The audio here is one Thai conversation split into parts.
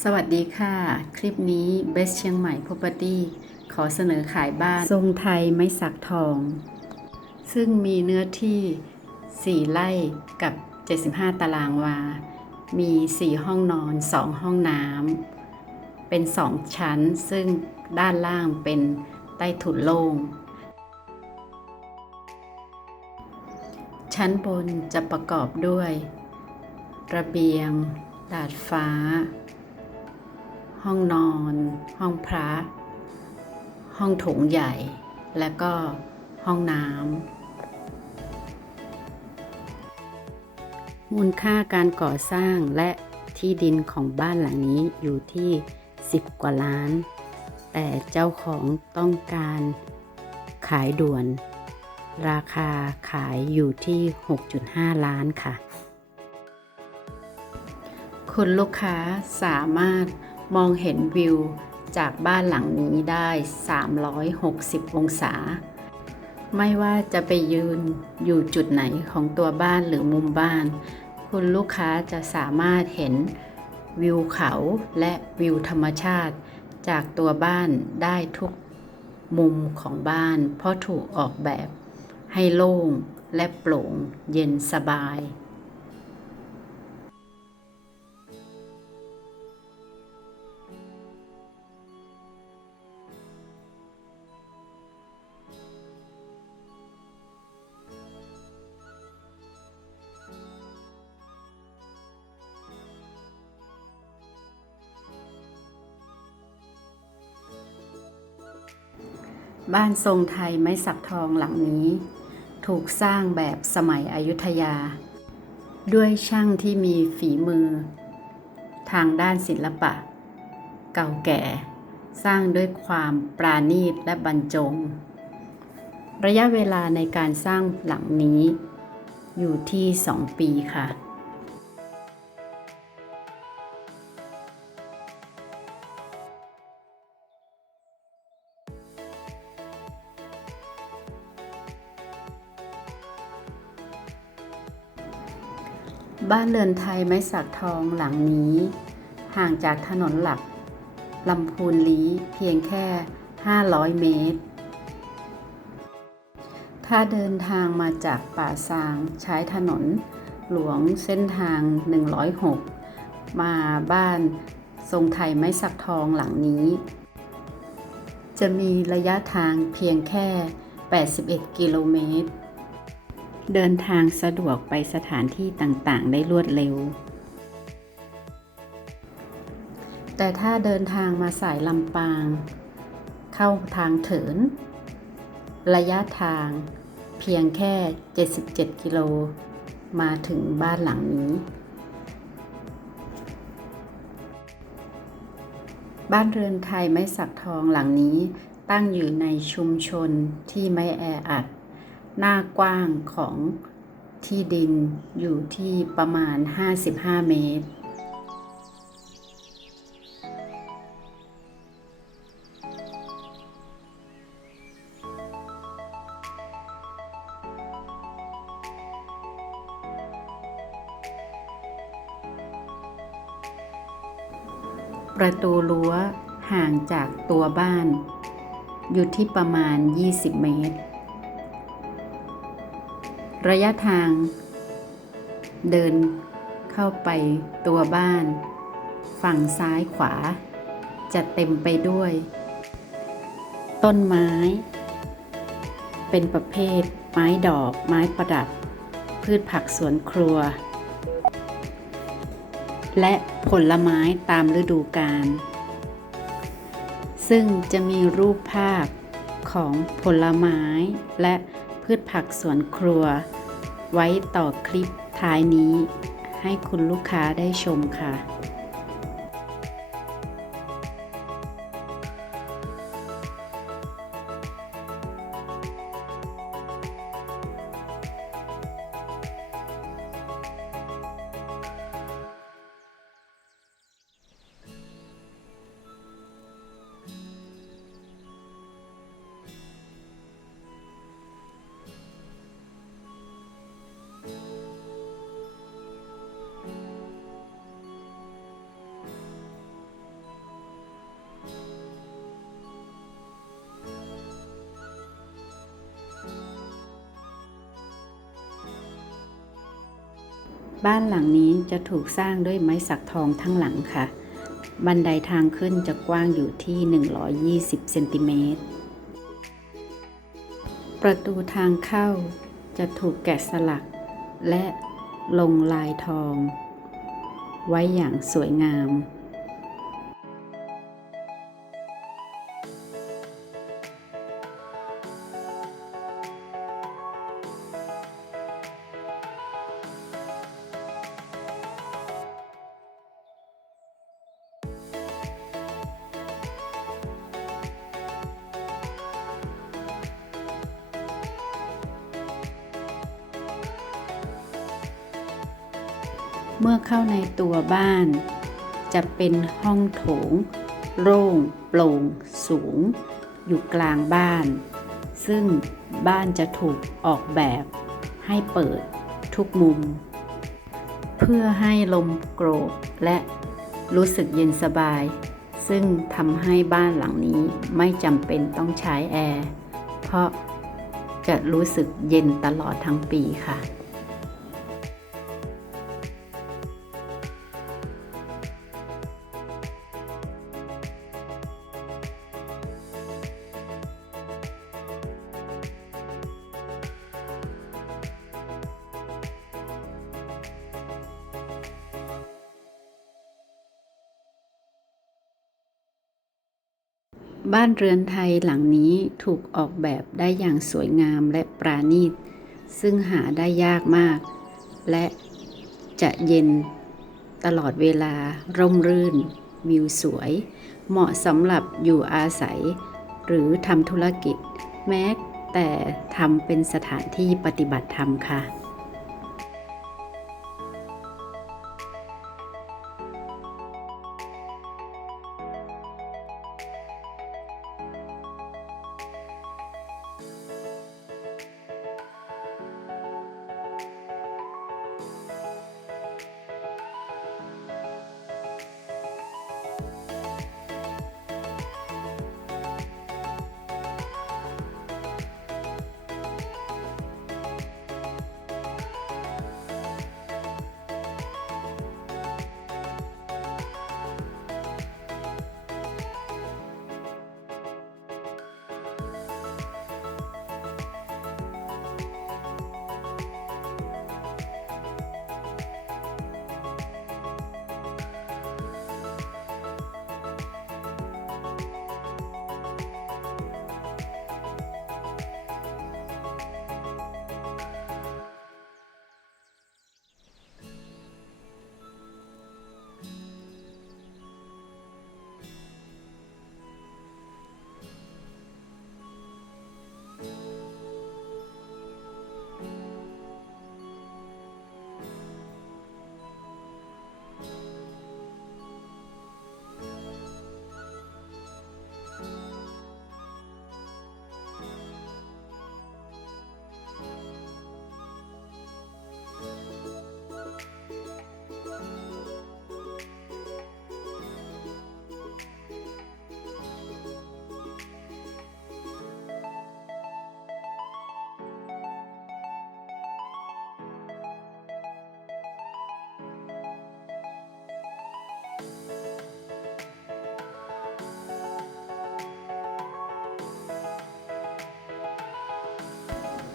สวัสดีค่ะ คลิปนี้ Best เชียงใหม่ Property ขอเสนอขายบ้าน ทรงไทยไม้สักทอง ซึ่งมีเนื้อที่ 4 ไร่กับ 75 ตารางวา มี 4 ห้องนอน 2 ห้องน้ำเป็น 2 ชั้น ซึ่งด้านล่างเป็นใต้ถุนโล่ง ชั้นบนจะประกอบด้วย ระเบียง ดาดฟ้า ห้องนอน ห้องพระ ห้องโถงใหญ่ และก็ห้องน้ำมูลค่าการก่อสร้างและที่ดินของบ้านหลังนี้อยู่ที่ 10 กว่าล้าน แต่เจ้าของต้องการขายด่วน ราคาขายอยู่ที่ 6.5 ล้านค่ะ คุณลูกค้าสามารถ มองเห็นวิวจากบ้านหลังนี้ได้ 360 องศา ไม่ว่าจะไปยืนอยู่จุดไหนของตัวบ้านหรือมุมบ้าน คุณลูกค้าจะสามารถเห็นวิวเขาและวิวธรรมชาติ จากตัวบ้านได้ทุกมุมของบ้าน เพราะถูกออกแบบให้โล่งและโปร่งเย็นสบาย บ้านทรงไทยไม้สักทองหลังนี้ ถูกสร้างแบบสมัยอยุธยา ด้วยช่างที่มีฝีมือ ทางด้านศิลปะ เก่าแก่ สร้างด้วยความปราณีตและบรรจง ระยะเวลาในการสร้างหลังนี้ อยู่ที่ 2 ปีค่ะ บ้านเรือนไทยไม้สักทองหลังนี้ ห่างจากถนนหลักลำพูนลี้เพียงแค่ 500 เมตร ถ้าเดินทางมาจากป่าซางใช้ถนน หลวงเส้นทาง 106 มาบ้านทรงไทยไม้สักทองหลังนี้ จะมีระยะทางเพียงแค่ 81 กิโลเมตร เดินทางสะดวกไปสถานที่ต่างๆ ได้รวดเร็ว แต่ถ้าเดินทางมาสายลำปาง เข้าทางเถิน ระยะทางเพียงแค่ 77 กิโล มาถึงบ้านหลังนี้ บ้านเรือนไทยไม้สักทองหลังนี้ตั้งอยู่ในชุมชนที่ไม่แออัด หน้ากว้างของที่ดินอยู่ที่ประมาณ 55 เมตร ประตูรั้วห่างจากตัวบ้าน อยู่ที่ประมาณ 20 เมตร ระยะทาง เดินเข้าไปตัวบ้าน ฝั่งซ้ายขวา จะเต็มไปด้วย ต้นไม้ เป็นประเภท ไม้ดอก ไม้ประดับ พืชผักสวนครัว และผลไม้ตามฤดูกาลซึ่งจะมีรูปภาพของผลไม้และ พืชผักสวนครัว ไว้ต่อคลิปท้ายนี้ ให้คุณลูกค้าได้ชมค่ะ บ้านหลังนี้จะถูกสร้างด้วยไม้สักทองทั้งหลังค่ะ บันไดทางขึ้นจะกว้างอยู่ที่ 120เซนติเมตร ประตูทางเข้าจะถูกแกะสลัก และลงลายทอง ไว้อย่างสวยงาม เมื่อเข้าในตัวบ้าน จะเป็นห้องโถง โล่งโปร่งสูง อยู่กลางบ้าน ซึ่งบ้านจะถูกออกแบบให้เปิดทุกมุม เพื่อให้ลมโกรกและรู้สึกเย็นสบาย ซึ่งทำให้บ้านหลังนี้ไม่จำเป็นต้องใช้แอร์ เพราะจะรู้สึกเย็นตลอดทั้งปีค่ะ บ้านเรือนไทยหลังนี้ถูกออกแบบได้อย่างสวยงามและปราณีต ซึ่งหาได้ยากมาก และจะเย็นตลอดเวลาร่มรื่น วิวสวย เหมาะสำหรับอยู่อาศัย หรือทำธุรกิจ แม้แต่ทำเป็นสถานที่ปฏิบัติธรรมค่ะ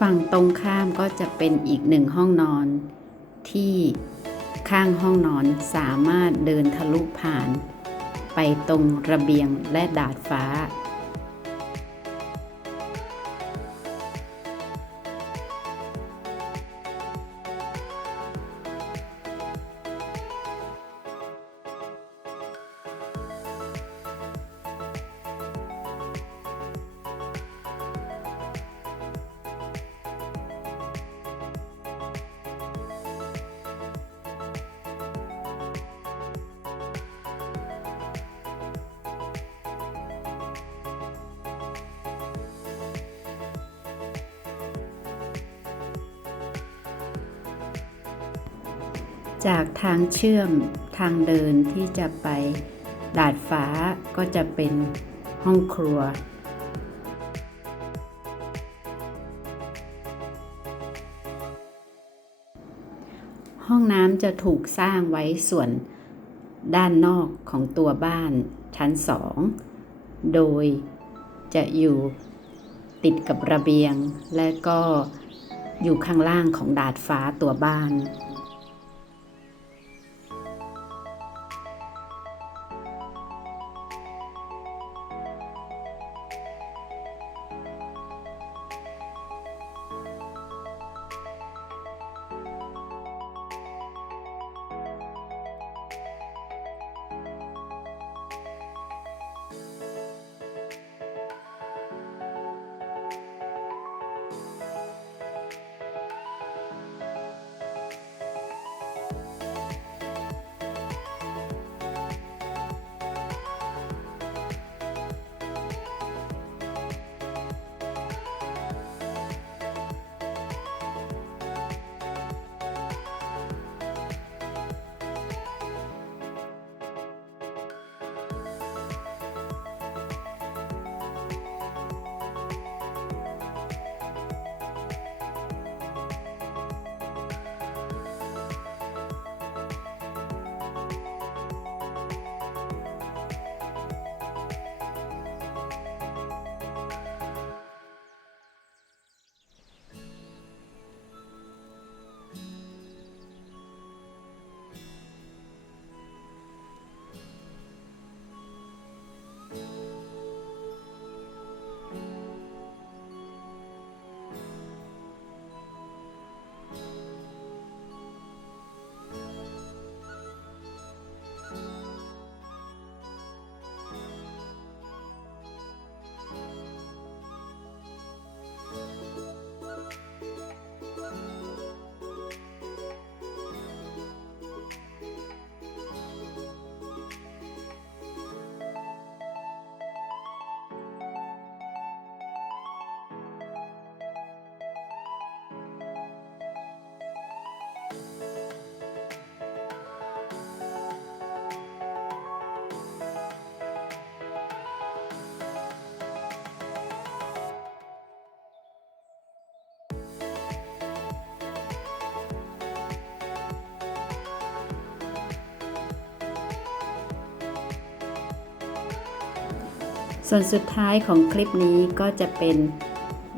ฝั่งตรงข้ามก็จะเป็นอีกหนึ่งห้องนอน ที่ข้างห้องนอนสามารถเดินทะลุผ่าน ไปตรงระเบียงและดาดฟ้า จากทางเชื่อมทางเดินที่จะไปดาดฟ้าก็จะเป็นห้องครัว ห้องน้ำจะถูกสร้างไว้ส่วนด้านนอกของตัวบ้านชั้นสอง โดยจะอยู่ติดกับระเบียงและก็อยู่ข้างล่างของดาดฟ้าตัวบ้าน ส่วนสุดท้ายของคลิปนี้ก็จะเป็น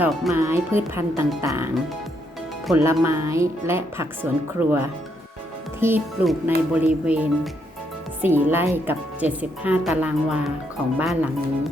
ดอกไม้พืชพันธุ์ต่างๆ ผลไม้และผักสวนครัว ที่ปลูกในบริเวณ 4 ไร่กับ 75 ตารางวาของบ้านหลังนี้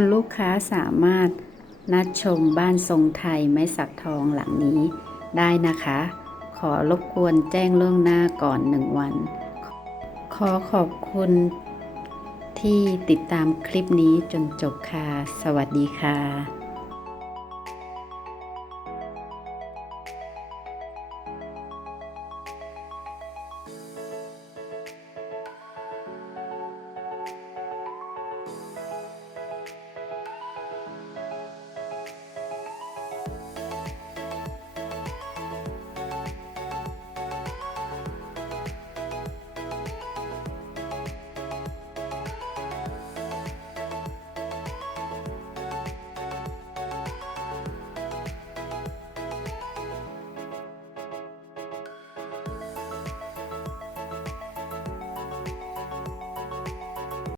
คุณลูกค้าสามารถนัดชมบ้านทรงไทยไม้สักทองหลังนี้ได้นะคะ ขอรบกวนแจ้งล่วงหน้าก่อนหนึ่งวัน ขอขอบคุณที่ติดตามคลิปนี้จนจบค่ะ สวัสดีค่ะ